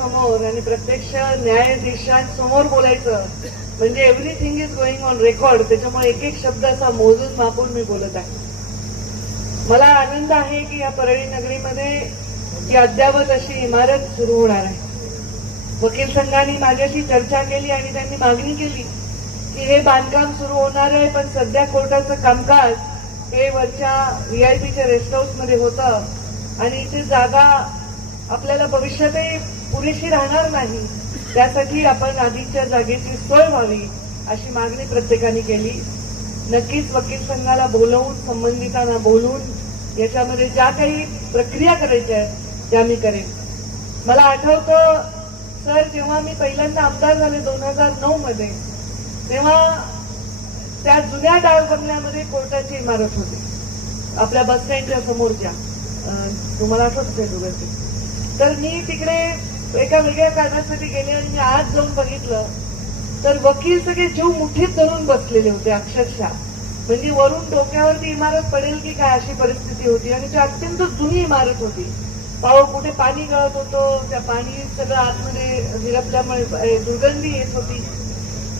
समोर आणि प्रत्यक्ष न्यायाधीशांसमोर बोलायचं. म्हणजे everything is going on record त्याच्यामुळे एक एक शब्द असा मोजून मापून मी बोलत आहे. मला आनंद आहे की या परळी नगरीमध्ये ही अद्यावत अशी इमारत सुरू होणार आहे. वकील संघाने माझ्याशी चर्चा केली आणि त्यांनी मागणी केली की हे बांधकाम सुरू होणार आहे पण सध्या कोर्टाचं कामकाज हे वरच्या व्हीआयपीच्या रेस्ट हाऊसमध्ये होतं. आणि इथे जागा आपल्याला भविष्यातही पुरेशी राहणार नाही. त्यासाठी आपण आधीच्या जागेची सोय व्हावी अशी मागणी प्रत्येकाने केली. नक्कीच वकील संघाला बोलवून संबंधितांना बोलून याच्यामध्ये ज्या काही प्रक्रिया करायच्या आहेत त्या मी करेन. मला आठवतं सर जेव्हा मी पहिल्यांदा आमदार झाले दोन हजार नऊ मध्ये तेव्हा त्या जुन्या डाळ बंगल्यामध्ये कोर्टाची इमारत होती. आपल्या बस स्टँडच्या समोरच्या. तुम्हाला आठवत असेल तर मी तिकडे एका वेगळ्या कारणासाठी गेले आणि मी आज जाऊन बघितलं. तर वकील सगळे जीव मुठीत धरून बसलेले होते अक्षरशः. म्हणजे वरून डोक्यावरती इमारत पडेल की काय अशी परिस्थिती होती आणि ती अत्यंत जुनी इमारत होती. पाव कुठे पाणी गळत होतं त्या पाणी सगळं आतमध्ये झिरपल्यामुळे दुर्गंधी येत होती.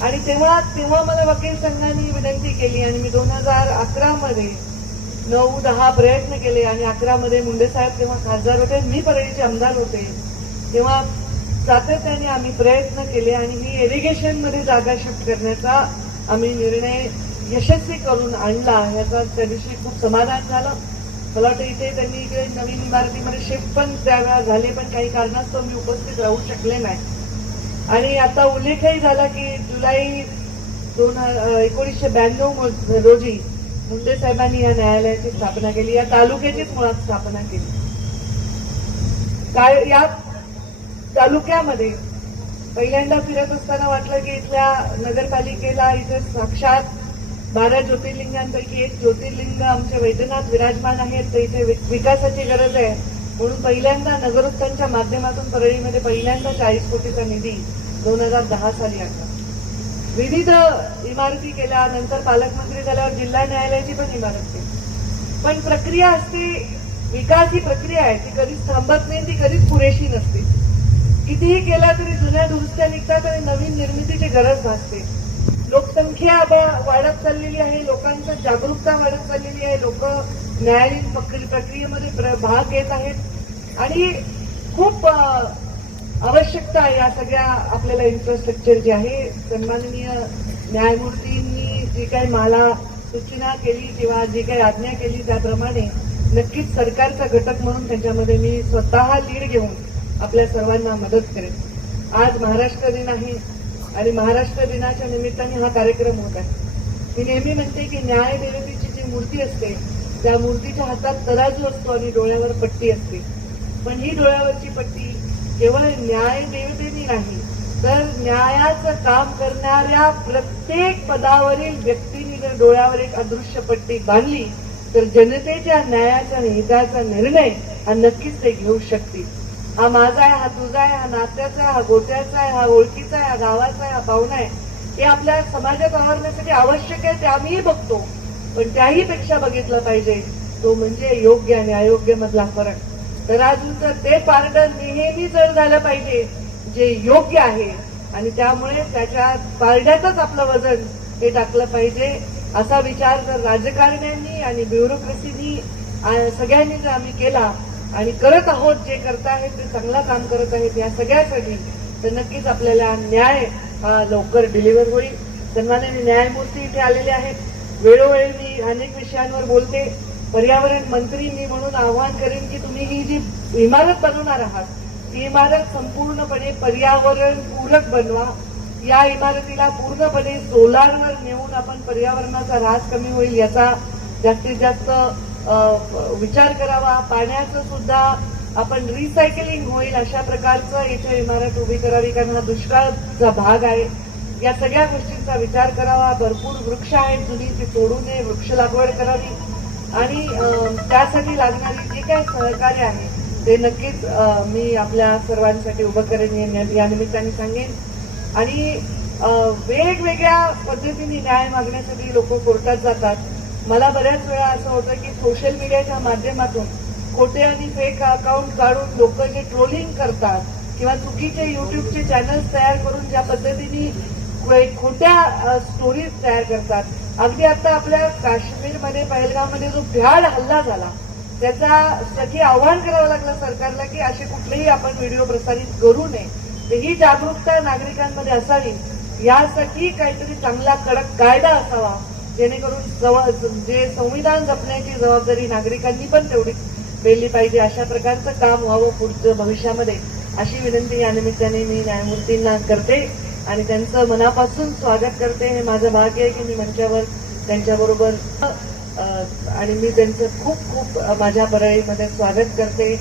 आणि तेव्हा तेव्हा मला वकील संघाने विनंती केली आणि मी दोन हजार अकरा मध्ये नऊ दहा प्रयत्न केले आणि अकरामध्ये मुंडे साहेब तेव्हा खासदार होते मी परळीचे आमदार होते. तेव्हा सातत्याने आम्ही प्रयत्न केले आणि ही इरिगेशनमध्ये जागा शिफ्ट करण्याचा आम्ही निर्णय यशस्वी करून आणला. याचा त्या दिवशी खूप समाधान झालं. मला वाटतं इथे त्यांनी इकडे नवीन इमारतीमध्ये शिफ्ट पण त्यावेळा झाले पण काही कारणास्तव मी उपस्थित राहू शकले नाही. आणि आता उल्लेखही झाला की जुलै दोन एकोणीसशे ब्याण्णव रोजी मुंडे साहेबांनी या न्यायालयाची स्थापना केली या तालुक्याचीच मुळात स्थापना केली. काय या तालुक्यामध्ये पहिल्यांदा फिरत असताना वाटलं की इथल्या नगरपालिकेला इथे साक्षात बारा ज्योतिर्लिंगांपैकी एक ज्योतिर्लिंग आमच्या वैद्यनाथ विराजमान आहेत तर इथे वि- विकासाची गरज आहे. म्हणून पहिल्यांदा नगरोत्थानच्या माध्यमातून परळीमध्ये पहिल्यांदा चाळीस कोटीचा निधी दोन हजार दहा साली आणला. विविध इमारती केल्या नंतर पालकमंत्री झाल्यावर जिल्हा न्यायालयाची पण इमारत केली. पण प्रक्रिया असते विकास ही प्रक्रिया आहे ती कधीच थांबत नाही ती कधीच पुरेशी नसते. कितीही केला तरी जुन्या दुरुस्त्या निघतात आणि नवीन निर्मितीची गरज भासते. लोकसंख्या वाढत चाललेली आहे लोकांची जागरूकता वाढत चाललेली आहे लोक न्यायालयीन प्रक्रियेमध्ये प्र- भाग घेत आहेत. आणि खूप आवश्यकता आहे या सगळ्या आपल्याला इन्फ्रास्ट्रक्चर जे आहे सन्माननीय न्यायमूर्तींनी जी काही मला सूचना केली किंवा जी काही आज्ञा केली त्याप्रमाणे नक्कीच सरकारचा घटक म्हणून त्याच्यामध्ये मी स्वतः लीड घेऊन आपल्या सर्वांना मदत करेन. आज महाराष्ट्र दिन आहे आणि महाराष्ट्र दिनाच्या निमित्ताने हा कार्यक्रम होत आहे. मी नेहमी म्हणते की न्याय देवतेची जी मूर्ती असते त्या मूर्तीच्या हातात तराजू असतो आणि डोळ्यावर पट्टी असते. पण ही डोळ्यावरची पट्टी केवळ न्याय देवतेनी नाही तर न्यायाचं काम करणाऱ्या प्रत्येक पदावरील व्यक्तीने जर डोळ्यावर एक अदृश्य पट्टी बांधली तर जनतेच्या न्यायाचा आणि हिताचा निर्णय हा नक्कीच ते घेऊ शकतील. हा माझा आहे हा तुझा आहे हा नात्याचा आहे हा गोट्याचा आहे हा ओळखीचा आहे हा गावाचा आहे हा पाहुणा आहे हे आपल्या समाजात आवरण्यासाठी आवश्यक आहे ते आम्हीही बघतो. पण त्याही पेक्षा बघितलं पाहिजे तो म्हणजे योग्य आणि अयोग्य मधला फरक. तर अजूनचं ते पार्टन नेहमी जर झालं पाहिजे जे योग्य आहे. आणि त्यामुळे त्याच्या पारड्यातच आपलं वजन हे टाकलं पाहिजे असा विचार जर राजकारण्यांनी आणि ब्युरोक्रेसीनी सगळ्यांनी जर आम्ही केला आणि करत आहोत जे करत आहेत ते चांगलं काम करत आहेत या सगळ्यासाठी तर नक्कीच आपल्याला न्याय हा लवकर डिलिव्हर होईल. सन्माननीय न्यायमूर्ती इथे आलेले आहेत. वेळोवेळी मी अनेक विषयांवर बोलते. पर्यावरण मंत्री मी म्हणून आवाहन करेन की तुम्ही ही जी इमारत बनवणार आहात ती इमारत संपूर्णपणे पर्यावरण पूरक बनवा. या इमारतीला पूर्णपणे सोलारवर नेऊन आपण पर्यावरणाचा ऱ्हास कमी होईल याचा जास्तीत जास्त विचार करावा. पाण्याचं सुद्धा आपण रिसायकलिंग होईल अशा प्रकारचं इथे इमारत उभी करावी कारण हा दुष्काळाचा भाग आहे. या सगळ्या गोष्टींचा विचार करावा. भरपूर वृक्ष आहेत जुनी ती तोडू नये वृक्ष लागवड करावी. आणि त्यासाठी लागणारी जे काही सहकार्य आहे ते नक्कीच मी आपल्या सर्वांसाठी उभं करेन या- निमित्ताने सांगेन. आणि वेगवेगळ्या पद्धतीने न्याय मागण्यासाठी लोक कोर्टात जातात. मला बऱ्याच वेळा असं होतं की सोशल मीडियाच्या माध्यमातून खोटे आणि फेक अकाउंट काढून लोक जे ट्रोलिंग करतात किंवा चुकीचे युट्यूबचे चॅनल्स तयार करून ज्या पद्धतीने खोट्या स्टोरीज तयार करतात. अगदी आता आपल्या काश्मीरमध्ये पहलगावमध्ये जो भ्याड हल्ला झाला त्याचा साठी आव्हान करावं लागलं सरकारला की असे कुठलेही आपण व्हिडिओ प्रसारित करू नये. तर ही जागरूकता नागरिकांमध्ये असावी. यासाठी काहीतरी चांगला कडक कायदा असावा जेणेकरून जे संविधान जपण्याची जबाबदारी नागरिकांनी पण तेवढी पेलली पाहिजे. अशा प्रकारचं काम व्हावं पुढचं भविष्यामध्ये. अशी विनंती या निमित्ताने मी न्यायमूर्तींना करते. आणि त्यांचं मनापासून स्वागत करते. हे माझं भाग्य आहे की मी मंचावर त्यांच्याबरोबर आणि मी त्यांचं खूप खूप माझ्या परळीमध्ये स्वागत करते.